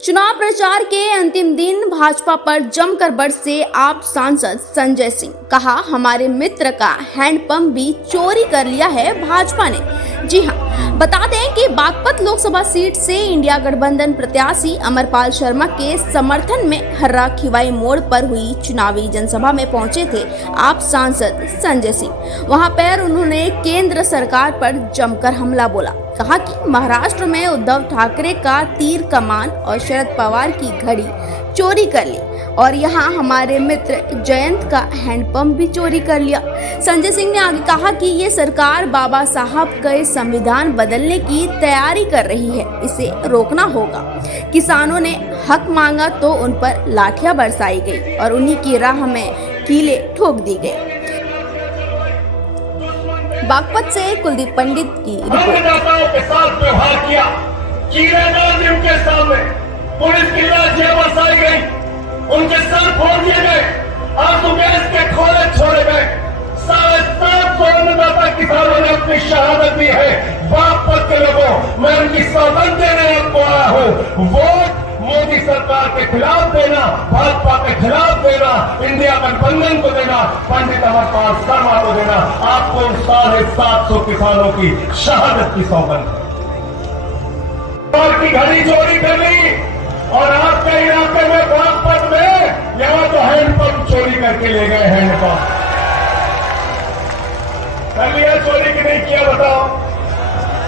चुनाव प्रचार के अंतिम दिन भाजपा पर जमकर बरसे आप सांसद संजय सिंह। कहा, हमारे मित्र का हैंडपंप भी चोरी कर लिया है भाजपा ने। जी हां, बता दें कि बागपत लोकसभा सीट से इंडिया गठबंधन प्रत्याशी अमरपाल शर्मा के समर्थन में हर्रा खिवाई मोड़ पर हुई चुनावी जनसभा में पहुंचे थे आप सांसद संजय सिंह। वहां पर उन्होंने केंद्र सरकार पर जमकर हमला बोला। कहा कि महाराष्ट्र में उद्धव ठाकरे का तीर कमान और शरद पवार की घड़ी चोरी कर ली और यहाँ हमारे मित्र जयंत का हैंडपंप भी चोरी कर लिया। संजय सिंह ने आगे कहा कि ये सरकार बाबा साहब के संविधान बदलने की तैयारी कर रही है, इसे रोकना होगा। किसानों ने हक मांगा तो उन पर लाठियां बरसाई गई और उन्हीं की राह में कीले ठोक दी गई। बागपत से कुलदीप पंडित की रिपोर्ट। के साथ व्यवहार किया, उनके सामने पुलिस की लाठियां बरसाई गई, उनके सर फोड़ दिए गए, आंसू गैस के खोले छोड़े गए। 750 अन्नदाता किसानों ने अपनी शहादत दी है। बागपत के लोगों, मैं उनकी सौगंध देने आपको आया हूँ। वोट मोदी सरकार के खिलाफ देना, भाजपा के खिलाफ देना, इंडिया गठबंधन को देना, पंडित अमरपाल शर्मा को देना। आपको 750 किसानों की शहादत की सौगंध। की घड़ी चोरी कर ली और आपके इलाके में बागपत में यहाँ तो हैंडपंप चोरी करके ले गए। हैंडपंप कर लिया, चोरी की नहीं किया बताओ?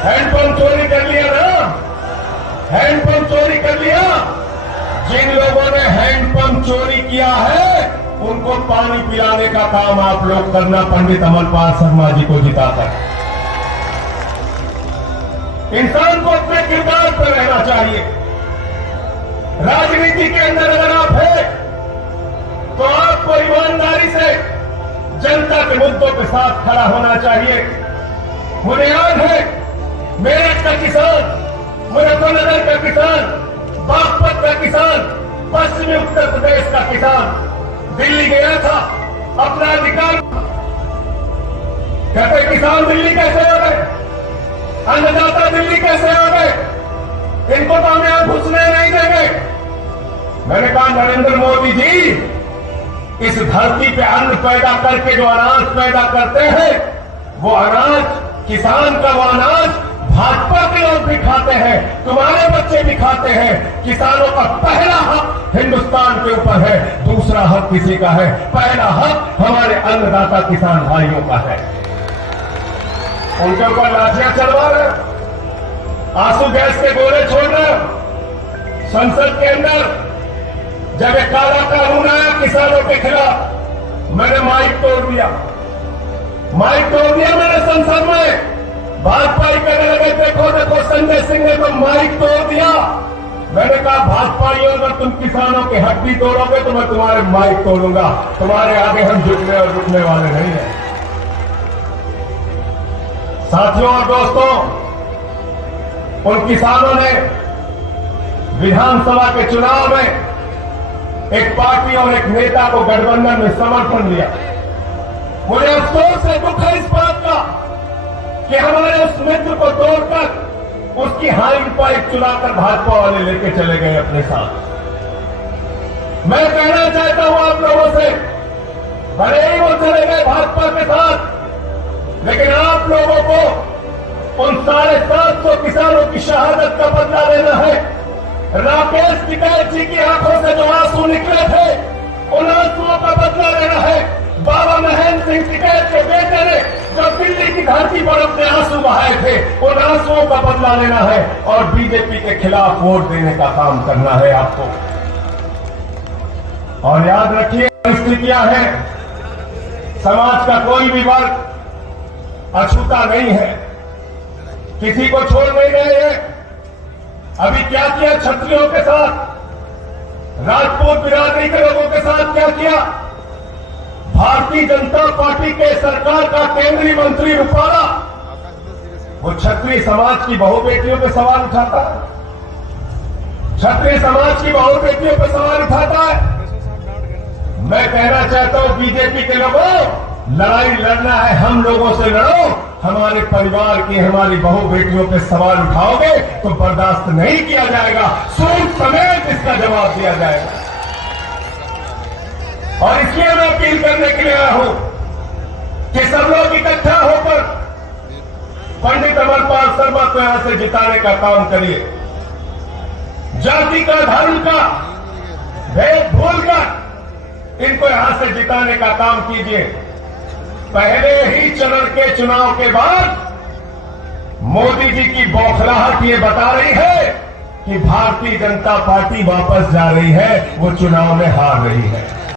हैंडपंप चोरी कर लिया ना, हैंडपंप चोरी कर लिया। जिन लोगों ने हैंडपंप चोरी किया है उनको पानी पिलाने का काम आप लोग करना, पंडित अमरपाल शर्मा जी को जिताकर। इंसान को अपने किरदार पर रहना चाहिए। राजनीति के अंदर अगर आप हैं तो आपको ईमानदारी से जनता के मुद्दों के साथ खड़ा होना चाहिए। मुझे याद है, मेरठ का किसान, मुजफ्फरनगर का किसान, बागपत का किसान, पश्चिमी उत्तर प्रदेश का किसान दिल्ली गया था अपना अधिकार। कहते किसान दिल्ली कैसे आ गए, अन्नदाता दिल्ली कैसे आ गए, इनको तो हम यहां घुसने नहीं देंगे। मैंने कहा, नरेंद्र मोदी जी, इस धरती पे अन्न पैदा करके जो अनाज पैदा करते हैं, वो अनाज, किसान का वो अनाज भाजपा के लोग भी खाते हैं, तुम्हारे बच्चे भी खाते हैं। किसानों का पहला हक हिंदुस्तान के ऊपर है, दूसरा हक किसी का है। पहला हक हमारे अन्नदाता किसान भाइयों का है। उनके ऊपर लाठियां चलवा रहे, आंसू गैस के गोले छोड़ रहे। संसद के अंदर जब एक काला कानून आया किसानों के खिलाफ, मैंने माइक तोड़ दिया, मैंने संसद में। भाजपा ही कहने लगे, देखो देखो संजय सिंह ने तो माइक तोड़ दिया। मैंने कहा, भाजपाइयों, अगर तुम किसानों की हड्डी तोड़ोगे तो मैं तुम्हारे माइक तोड़ूंगा। तुम्हारे आगे हम झुकने और रुकने वाले नहीं हैं। साथियों और दोस्तों, उन किसानों ने विधानसभा के चुनाव में एक पार्टी और एक नेता को गठबंधन में समर्थन दिया। मुझे अफसोस है, दुख है इस बात का कि हमारे उस मित्र को तोड़कर उसकी हाइट पाइप चुराकर भाजपा वाले लेके चले गए अपने साथ। मैं कहना चाहता हूं आप लोगों से, भले ही वो चले गए भाजपा के साथ, लेकिन आप लोगों को उन 750 किसानों की शहादत का बदला लेना है। राकेश टिकैत जी की आंखों से जो आंसू निकले थे, उन आंसुओं का बदला लेना है। बाबा महेंद्र सिंह टिकैत के बेटे ने जो दिल्ली की धरती पर अपने आंसू बहाए थे, उन आंसुओं का बदला लेना है और बीजेपी के खिलाफ वोट देने का काम करना है आपको। और याद रखिए, परिस्थितियां हैं, समाज का कोई भी वर्ग अछूता नहीं है, किसी को छोड़ नहीं रहे हैं। अभी क्या किया क्षत्रियों के साथ, राजपूत बिरादरी के लोगों के साथ क्या किया? भारतीय जनता पार्टी के सरकार का केंद्रीय मंत्री रूपाला, वो क्षत्रिय समाज की बहु बेटियों पे सवाल उठाता है, क्षत्रिय समाज की बहु बेटियों पे सवाल उठाता है। मैं कहना चाहता हूं बीजेपी के लोगों, लड़ाई लड़ना है हम लोगों से लड़ो, हमारे परिवार की, हमारी बहू बेटियों पे सवाल उठाओगे तो बर्दाश्त नहीं किया जाएगा। सूद समेत इसका जवाब दिया जाएगा। और इसलिए मैं अपील करने के लिए आया हूं कि सब लोग इकट्ठा होकर पंडित अमरपाल शर्मा को यहां से जिताने का काम करिए। जाति का, धर्म का भेद भूलकर इनको यहां से जिताने का काम कीजिए। पहले ही चरण के चुनाव के बाद मोदी जी की बौखलाहट ये बता रही है कि भारतीय जनता पार्टी वापस जा रही है, वो चुनाव में हार रही है।